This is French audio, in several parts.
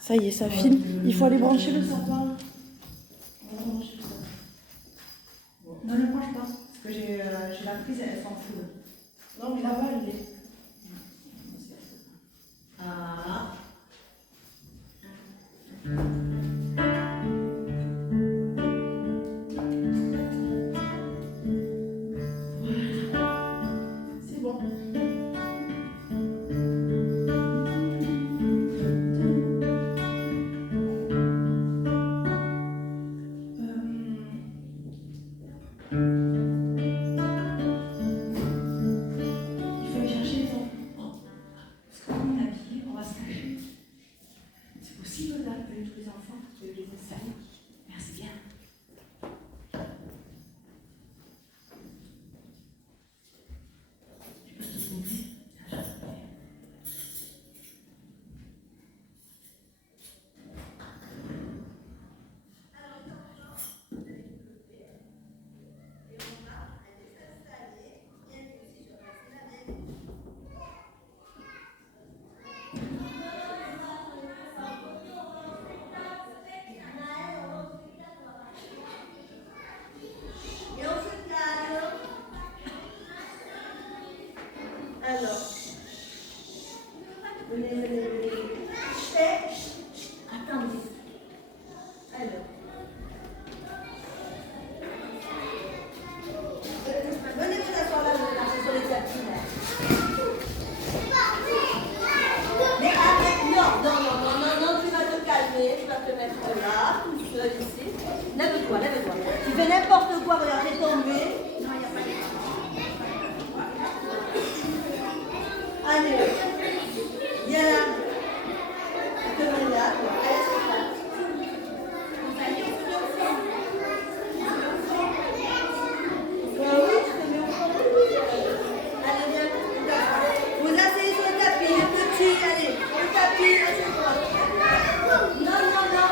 Ça y est, ça filme. Il faut aller brancher le sapin. Non, ne branche pas, parce que j'ai la prise, elle s'en fout. Non, mais là-bas, il est. Ah. C'est bon. Il faut aller chercher les enfants. Parce que comme on est habillé, on va se cacher. C'est possible d'appeler tous les enfants, de les installer. Merci bien. Tu peux te montrer? Alors. Venez. Attendez. Alors. Venez vous asseoir là, c'est sur les tapis là. Mais arrête, non, tu vas te calmer, tu vas te mettre là, tout seul ici. Lève-toi. Tu fais n'importe quoi, regarde, t'es tombé. Allez, viens là. Tu te mets là, toi. Allez, c'est ça. Oui, je te mets au fond. Allez, viens. Vous asseyez sur le tapis, le petit, allez. Le tapis, assieds-toi. Non. Viens là.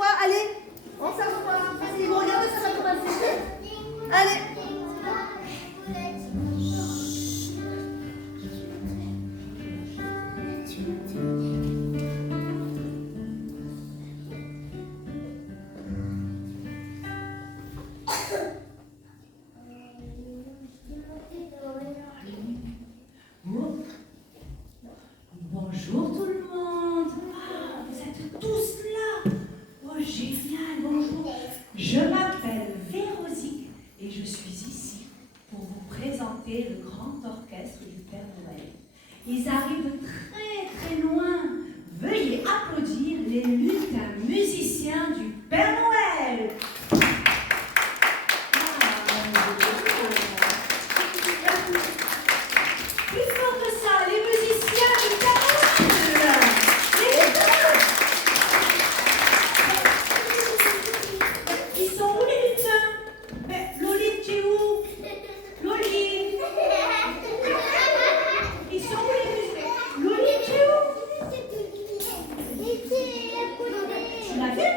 s'assoit, allez. On s'assoit. Allez, vous regardez, ça va commencer. Allez. Bonjour tout le monde. Ah, vous êtes tous là. Oh, génial, bonjour. Je m'appelle Vérosique et je suis ici pour vous présenter le grand orchestre du Père Noël. Ils arrivent de très très loin. Veuillez applaudir les lutins musiciens du Père Noël. Plus fort que ça, les musiciens du Père Noël. Ils sont où les lutins? Mais Loline, tu es où? Loline. Ils sont où les musiciens? Loline, tu es où? Tu l'as vu?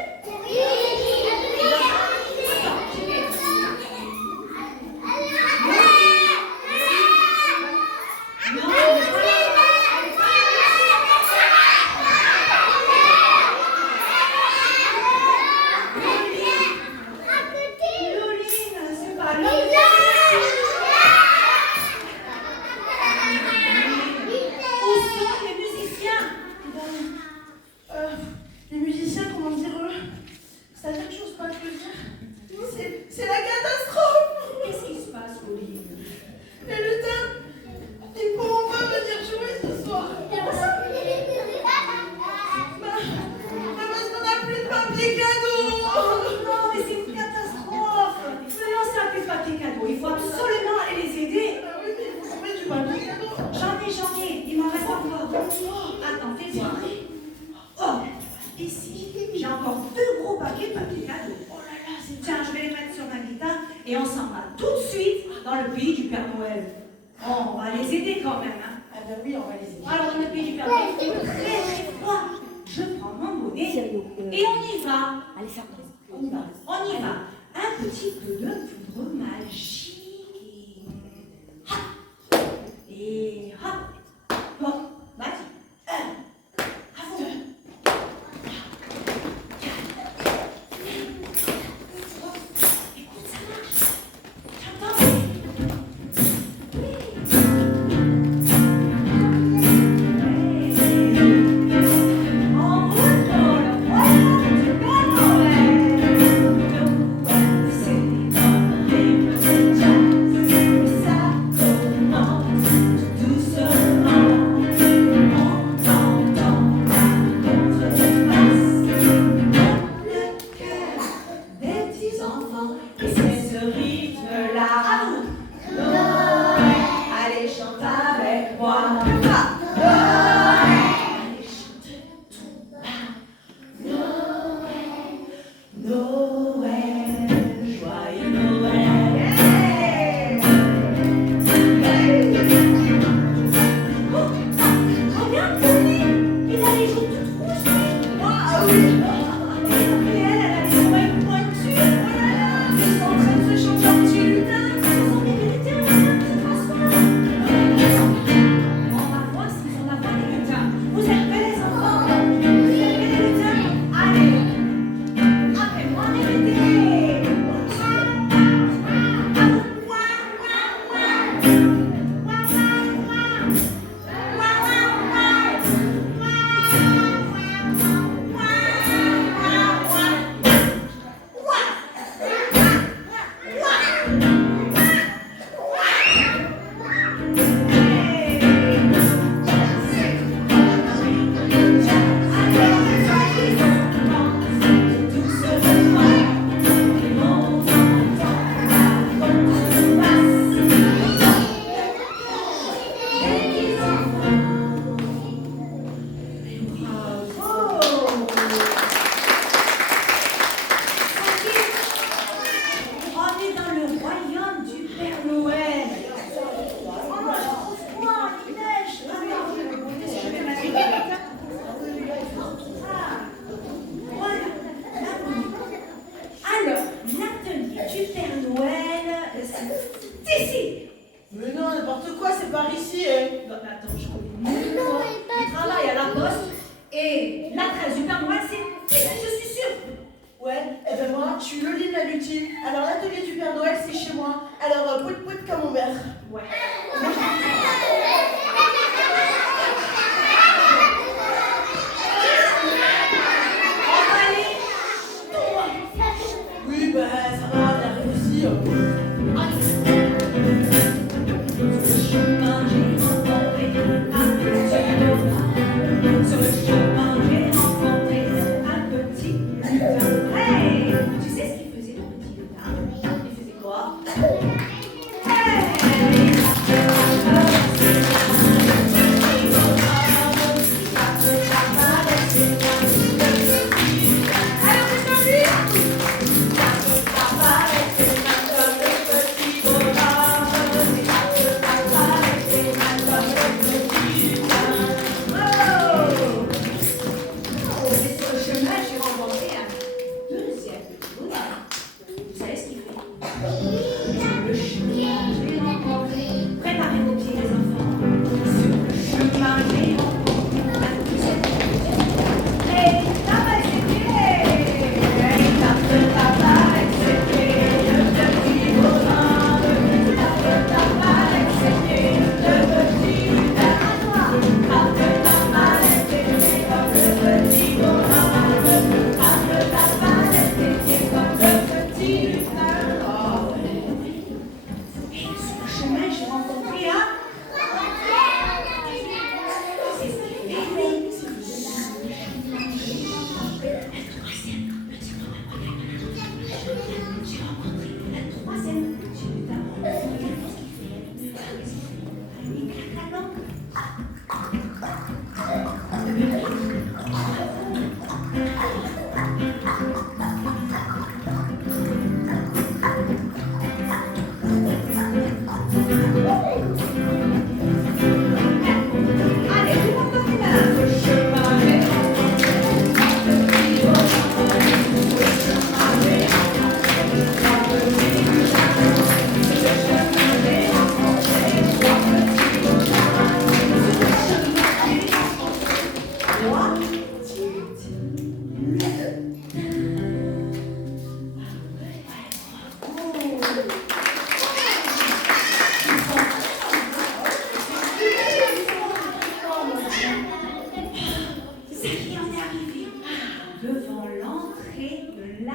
Les musiciens, comment dire eux? C'est-à-dire que j'ose pas te le dire. C'est la catastrophe! Qu'est-ce qui se passe, Loline? Les lutins, ils pourront pas venir jouer ce soir. Parce qu'on a plus de papier cadeau! Non, mais c'est une catastrophe. Comment ça, plus de papier cadeau? Il faut absolument aller les aider. Ah oui, mais il faut trouver du papier cadeau. J'en ai. Il m'en reste encore. Attends, fais voir. Oh, ici, j'ai encore 2 gros paquets de papier cadeau. Oh là là, tiens, je vais les mettre sur ma guitare et on s'en va tout de suite dans le pays du Père Noël. Oh, on va les aider quand même, hein. Ah ben oui, on va les aider. Alors, dans le pays du Père Noël, il fait très froid. Je prends mon bonnet et on y va. Allez, ça commence. On y va. On y va. Un petit peu de poudre magique. Hop. Et hop. Bon, vas-y. 1, à vous. Écoute, ça marche. J'entends. En route pour le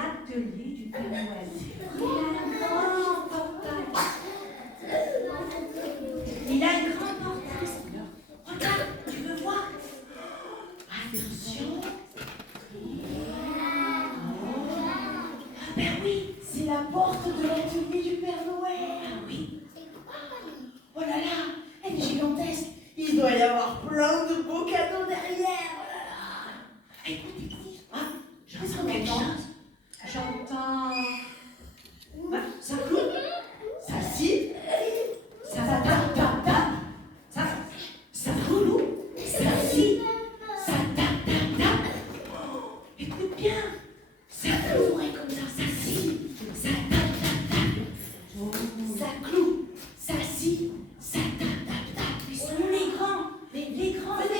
l'atelier du Père Noël. Il a un grand portail. Il a une grande portail. Regarde, tu veux voir? Attention. Ah ben oui, C'est la porte de l'atelier du Père Noël. ah oui. Oh là là, elle est gigantesque. Il doit y avoir plein de beaux cadeaux derrière. Oh là là. Écoute, écoute. Ah, j'entends quelque chose. J'entends. Ah, ça cloue. Ça si, Ça tape, tape, tape. Ça roule. Ça si. Ça tape, tape, tape. Oh, écoute bien. Ça cloue, et comme ça si. Ça tape, tape, tape. Oh. Ça cloue. Ça si. Ça tape, tape, tape. Ils sont les grands. Les grands. venez,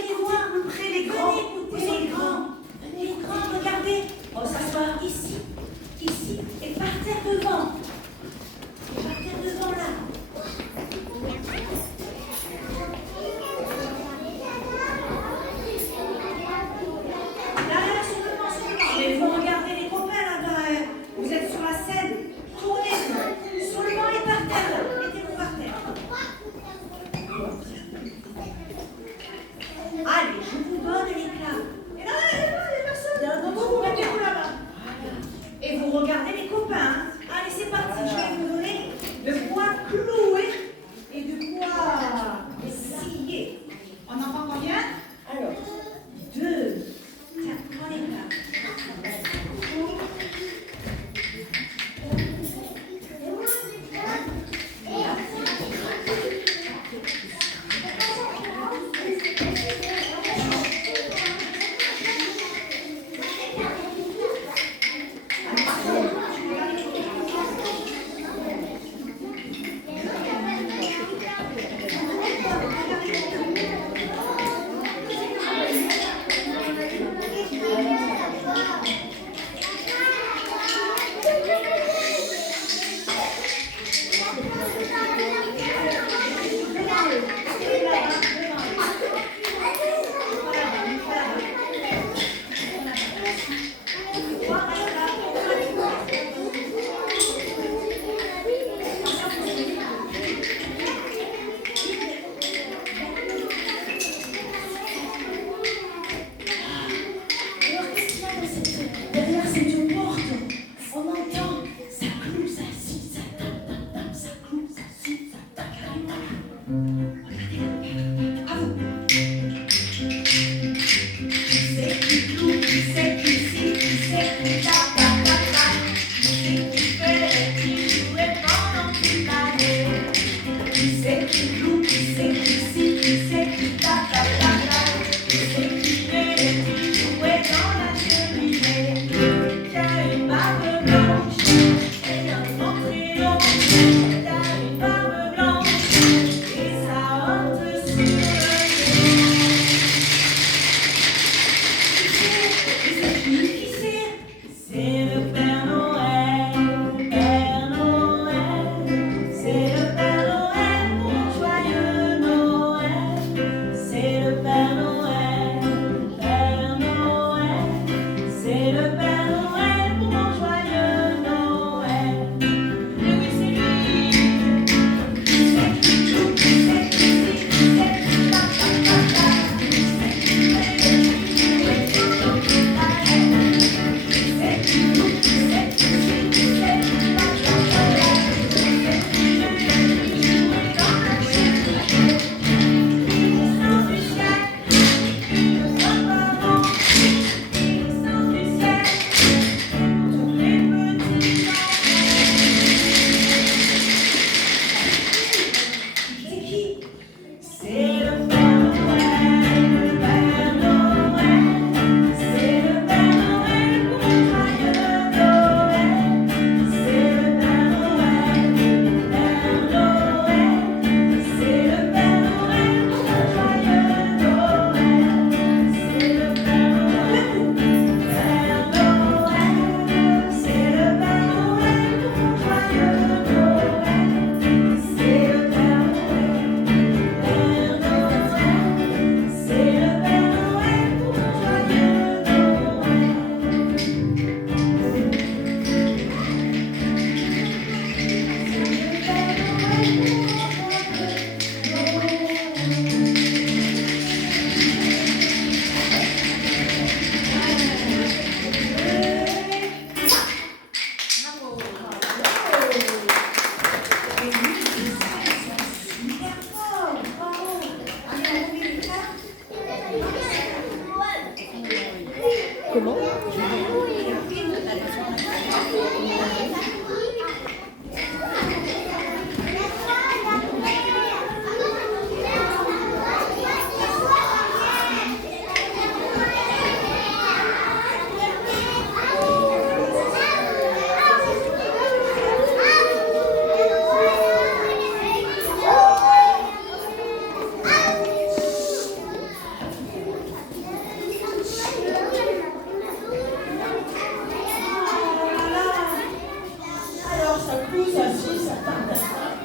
ça coule, ça scie, ça tarde.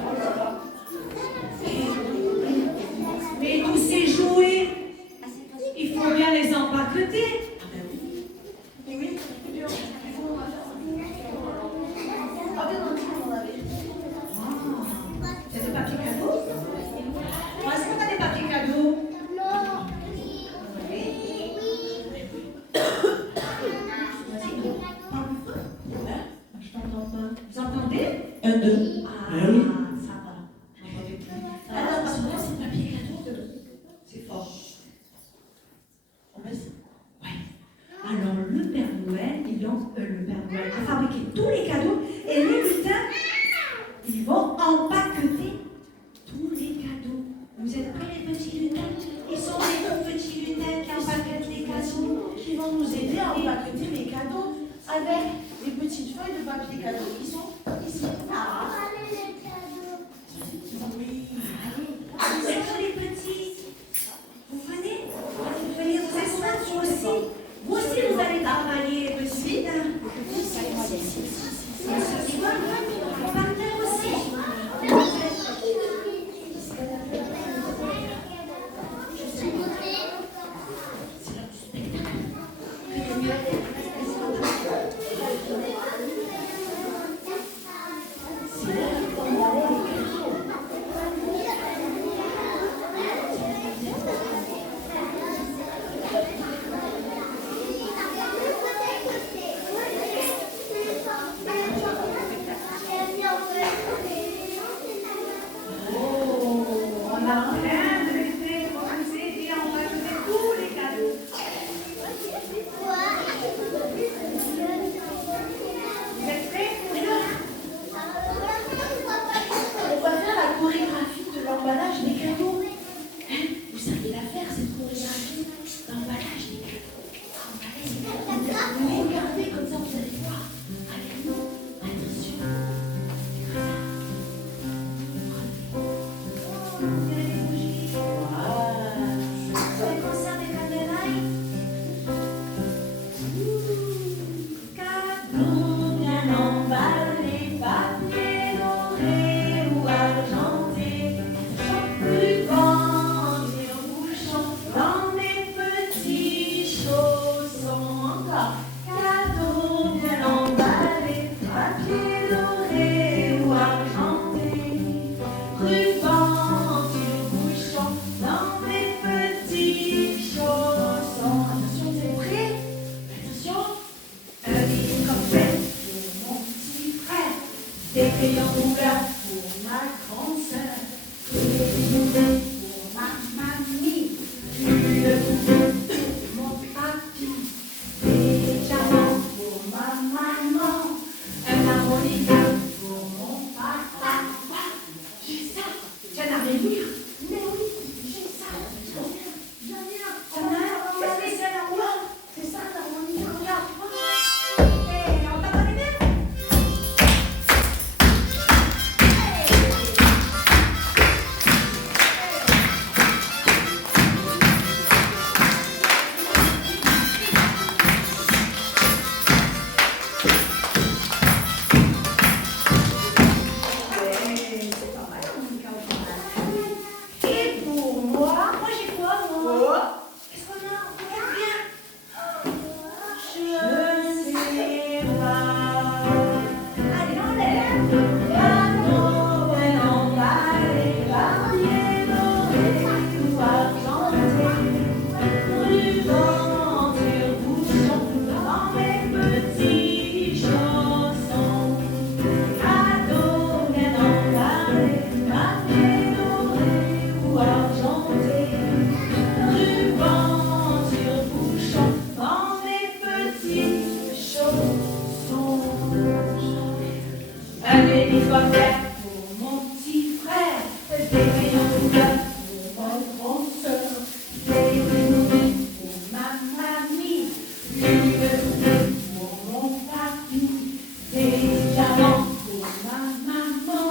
Oh là là. Mais tous ces jouets, il faut bien les empaqueter. Et oui, Ah bien, on avait. C'est des papiers cadeaux? Est-ce que tu as des papiers cadeaux? Je t'entends pas. Vous entendez? 1, 2. Ah, Ah oui. ça va. J'entendais plus. Alors, parce que moi, c'est le papier cadeau. C'est fort. On baisse. Ouais. Alors le Père Noël, le Père Noël a fabriqué tous les cadeaux et les lutins, ils vont empaqueter tous les cadeaux. Vous êtes prêts les petits lutins? Ils sont les tout petits lutins qui empaquetent les cadeaux. Qui vont nous aider à empaqueter les cadeaux avec les petites feuilles de papier cadeau qui sont ici. Ah. Oui. Vous êtes tous les petits. Vous venez? Vous venez vous asseoir vous aussi. Vous aussi vous allez travailler les petits lutins. On va venir aussi. On a plein de lutins pour nous aider à empaqueter tous les cadeaux. Vous êtes prêts? On va faire la chorégraphie de l'emballage des cadeaux. Hein? Vous savez la faire, cette chorégraphie d'emballage des cadeaux. Vous regardez comme ça, vous allez voir. Allez, attention. Vous avez des bougies? Voilà. Vous avez pensé à des candlelights? Cadeaux bien emballés, papier doré ou argenté, ruban et bouchon dans mes petits chaussons. Encore. Cadeaux bien emballés, papier doré ou argenté, ruban et bouchon dans mes petits chaussons. Attention, vous êtes prêts? Attention. Un hélicoptère pour mon petit frère, des crayons couleurs pour ma grande sœur, des jouets pour ma mamie, une poupée pour mon papy, des diamants pour ma maman, un harmonica pour mon papa. Waouh, j'ai ça, j'en avais lire. Mais oui, j'ai ça. J'en ai un. Qu'est-ce que c'est là? Wow, c'est ça l'harmonica, regarde. Hey, on t'entend bien? C'est pas mal l'harmonica au final. Et pour moi j'ai quoi moi? Oh. Qu'est-ce qu'on a? Regarde bien. Je sais pas. Allez, on lève. Cadeau bien emballé, papier doré ou argenté, ruban tire-bouchon dans mes petits chaussons. Cadeau bien emballé, papier doré ou argenté, ruban tire-bouchon dans mes petits chaussons. Un hélicoptère pour mon petit frère, des crayons couleurs pour mon grande sœur, des jouets pour ma mamie, une poupée pour mon papy, des diamants pour ma maman,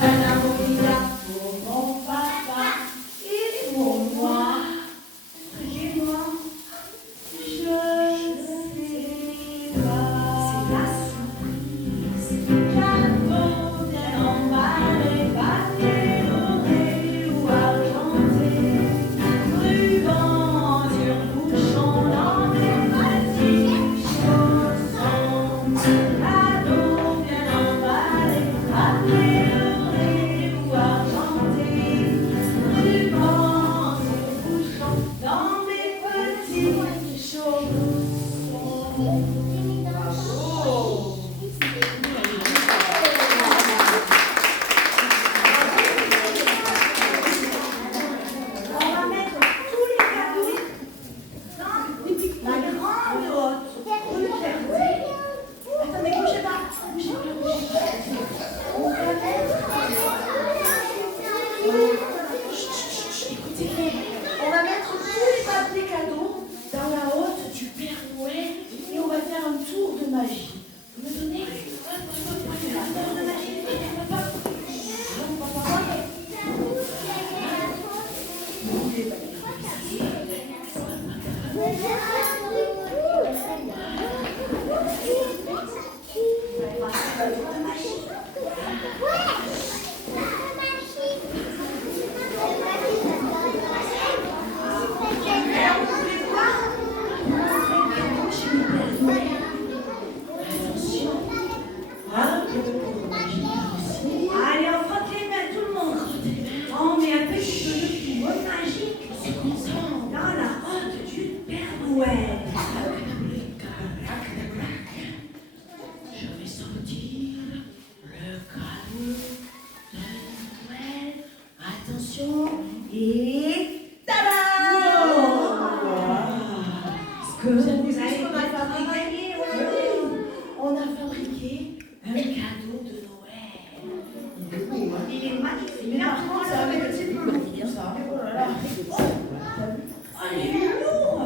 un harmonica pour mon papa et pour moi. Et moi, je sais pas. C'est la surprise. Cadeau œuvre de magie. Alors, vous voulez voir? Attention, un peu de poudre magique aussi. Allez, on frotte les mains, tout le monde. On met un petit peu de poudre magique. On se concentre. Dans la hotte du Père Noël. Je vais sortir le cadeau de Noël. Attention. Et tada! Ce que vous avez fabriqué, On a fabriqué un cadeau de Noël. Il est beau, hein? il est magnifique. Mais par contre, ça va être un petit peu long, ça. Oh là là. Oh, il est lourd!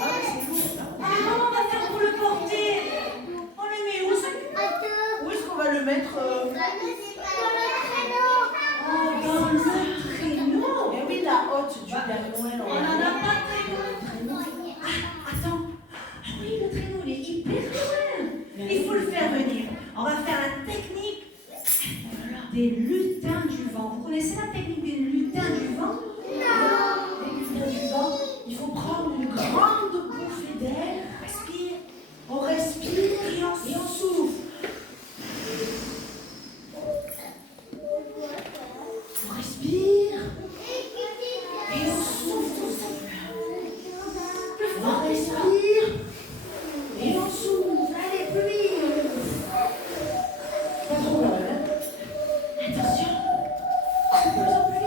Ah, c'est lourd, ça. Mais comment on va faire pour le porter? On le met où? Où est-ce qu'on va le mettre Oh, dans le traîneau! Eh oui, la hotte du Père Noël. On n'en a pas de traîneau. Ah, attends. Ah oui, le traîneau, il est hyper loin. Il faut le faire venir. On va faire la technique des lutins du vent. Vous connaissez la technique des lutins du vent? Dès qu'il y a du vent, il faut prendre une grande bouffée d'air. Respire. On respire et on souffle. On respire et on souffle. On respire et on souffle. Allez, plus vite. Pas trop mal, hein? Attention. De plus en plus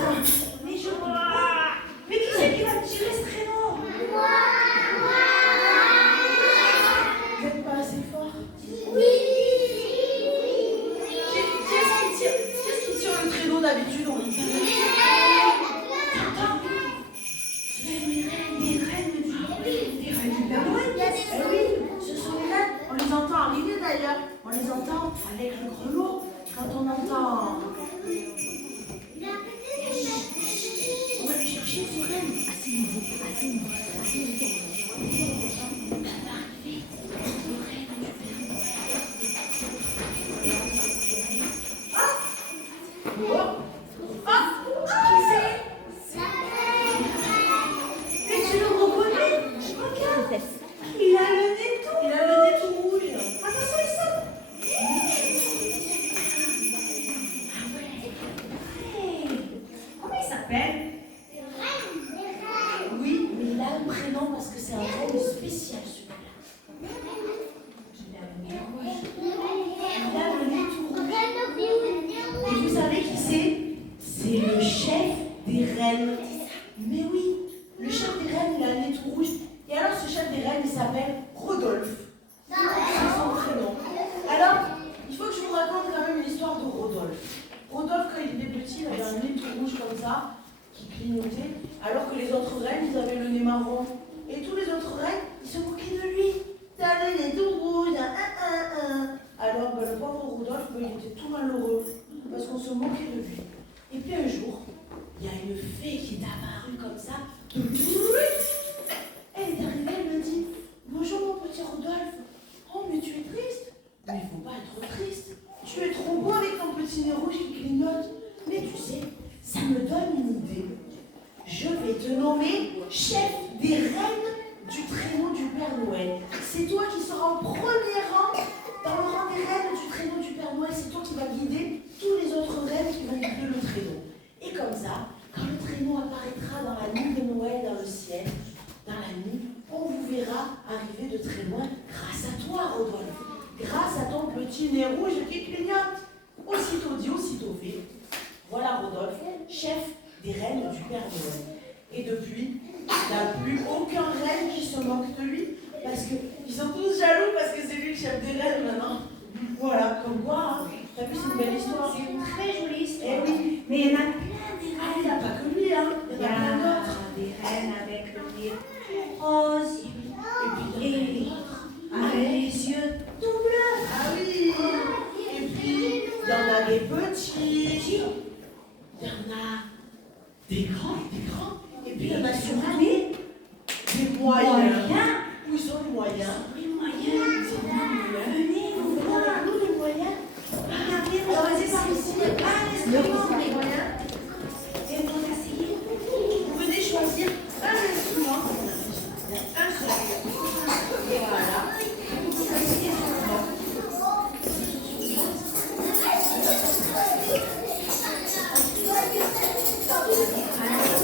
Attends, mais je... Mais qui c'est qui va me tirer ce traîneau? Vous n'êtes pas assez fort. Qu'est-ce qui tire le traîneau d'habitude? On le tire. Attends, des reines du Père Noël. Eh oui, ce sont les reines. On les entend arriver d'ailleurs. On les entend avec le grelot. Quand on entend... On va les chercher, ces reines. Mais tu le reconnais? Regarde, il a le nez tout. Il a le nez tout rouge. Attention, il saute. Hey, comment il s'appelle? Oui, mais il a un prénom parce que c'est un renne spécial celui-là. Il a le nez rouge. Il a le nez tout rouge. Et vous savez qui c'est? C'est le chef des reines. Mais oui, le chef des reines, il a le nez tout rouge. Et alors ce chef des reines, il s'appelle Rodolphe. C'est son prénom. Alors, il faut que je vous raconte quand même l'histoire de Rodolphe. Rodolphe, quand il était petit, il avait un nez tout rouge comme ça, qui clignotait, alors que les autres reines, ils avaient le nez marron. Et tous les autres reines, ils se moquaient de lui. T'as le nez tout rouge, Alors, le pauvre Rodolphe, il était tout malheureux, parce qu'on se moquait de lui. Et puis un jour, il y a une fée qui est apparue comme ça. Elle est arrivée, elle me dit: bonjour mon petit Rodolphe. Oh, mais tu es triste? Mais il ne faut pas être triste. Tu es trop beau avec ton petit nez rouge qui clignote. Mais tu sais, ça me donne une idée. Je vais te nommer chef des reines du traîneau du Père Noël. C'est toi qui seras au premier rang dans le rang des reines du traîneau du Père Noël. C'est toi qui vas guider tous les autres reines qui vont guider le traîneau. Et comme ça, quand le traîneau apparaîtra dans la nuit de Noël dans le ciel, dans la nuit, on vous verra arriver de très loin grâce à toi, Rodolphe. Grâce à ton petit nez rouge qui clignote. Aussitôt dit, aussitôt fait. Voilà Rodolphe, chef des reines du Père Noël. Et depuis, il n'y a plus aucun reine qui se moque de lui, parce qu'ils sont tous jaloux parce que c'est lui le chef des reines maintenant. Voilà, comme quoi, hein. T'as vu, c'est une belle histoire. C'est une très jolie histoire. Eh oui. Mais il y en a plein des Ah, il reines. n'y a pas que lui, hein. Il y en a plein d'autres. Des reines avec le nez rose Et puis, il y en a d'autres. avec les yeux tout bleus. Ah oui. Et puis, il y en a des petits. Il y en a des grands. Et puis, il y en a surtout des moyens. Où sont les moyens? Les moyens. Venez nous voir. Nous, les moyens. Regardez, Alors, vous c'est par ici. Ah, L'instrument, les moyens. Et vous asseyez. Vous venez choisir un instrument. Un seul. Voilà. Vous vous asseyez sur le banc.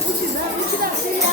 Où tu vas, Célia?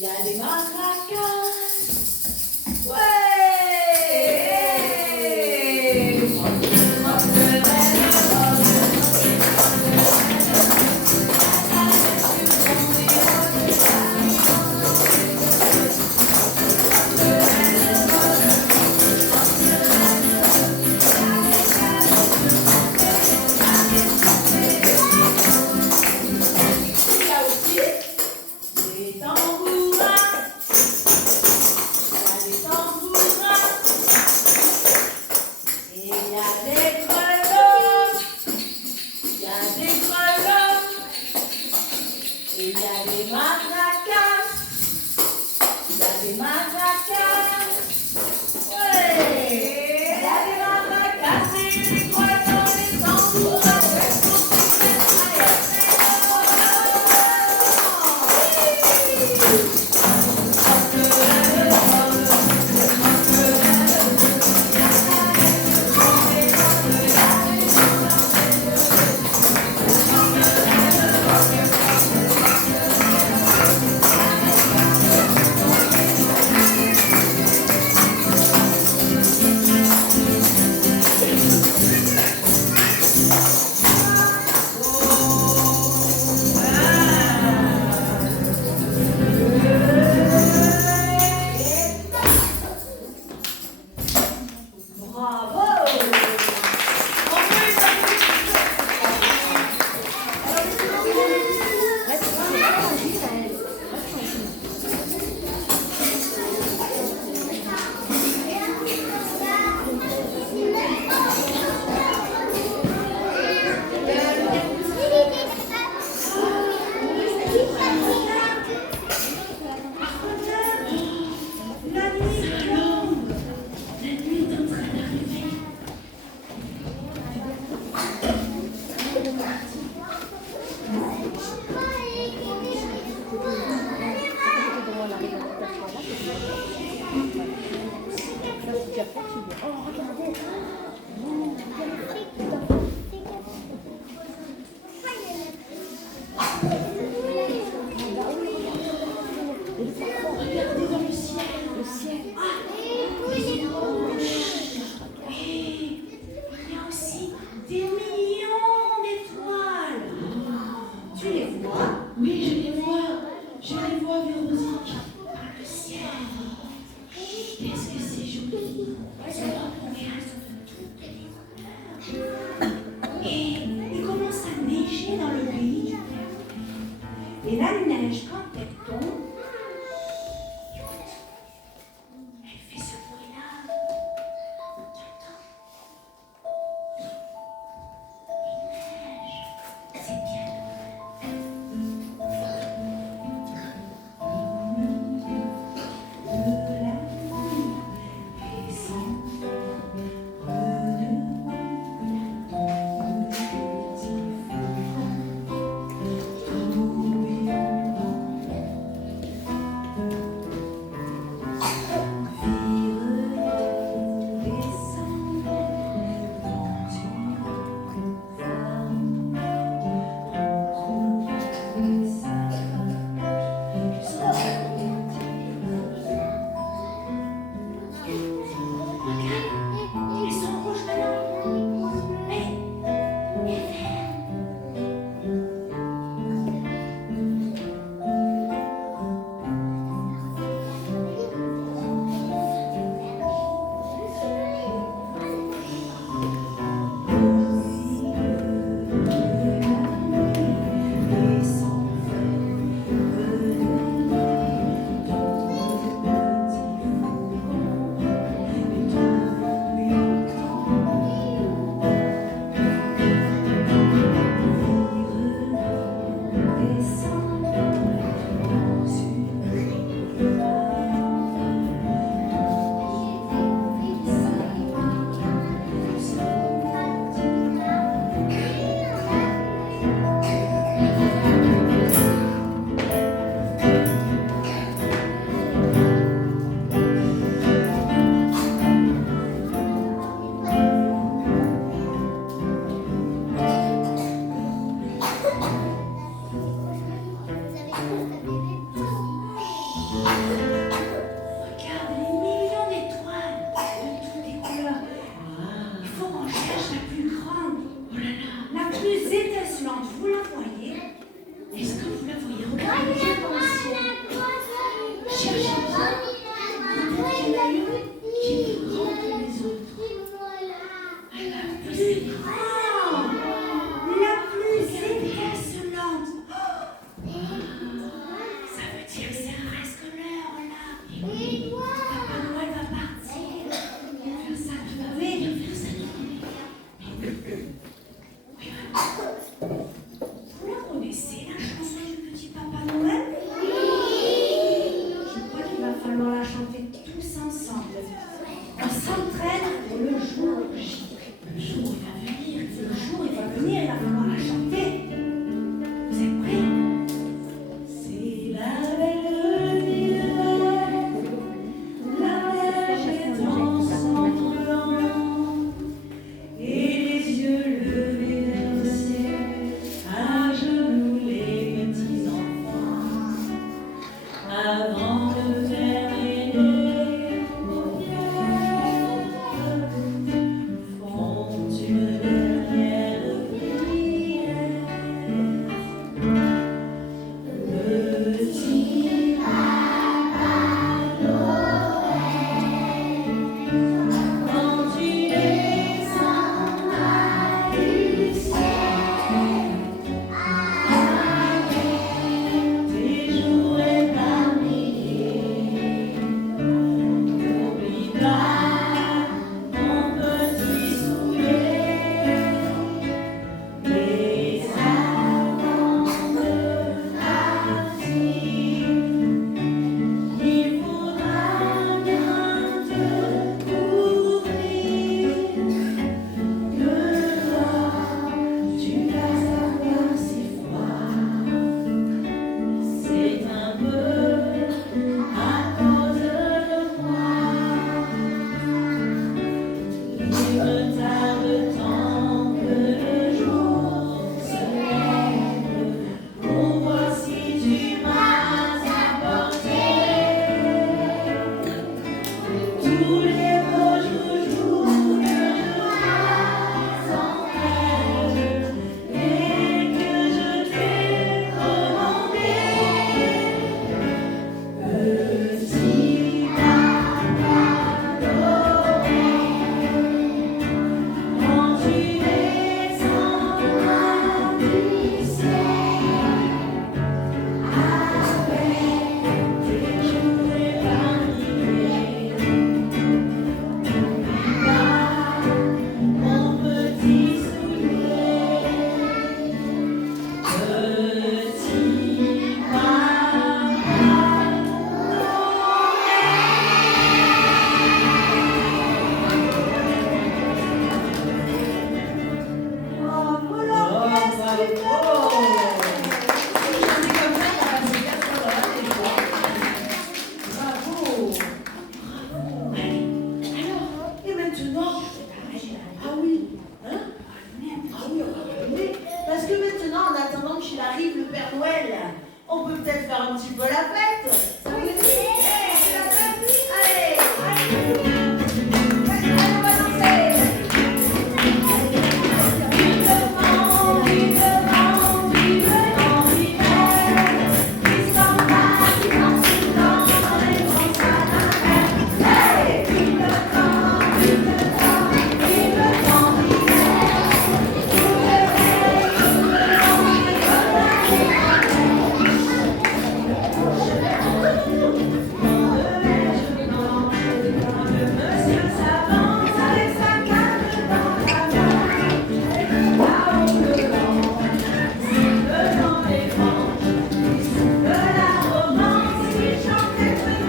Il y a des maracas. Ouais.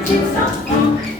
petits enfants.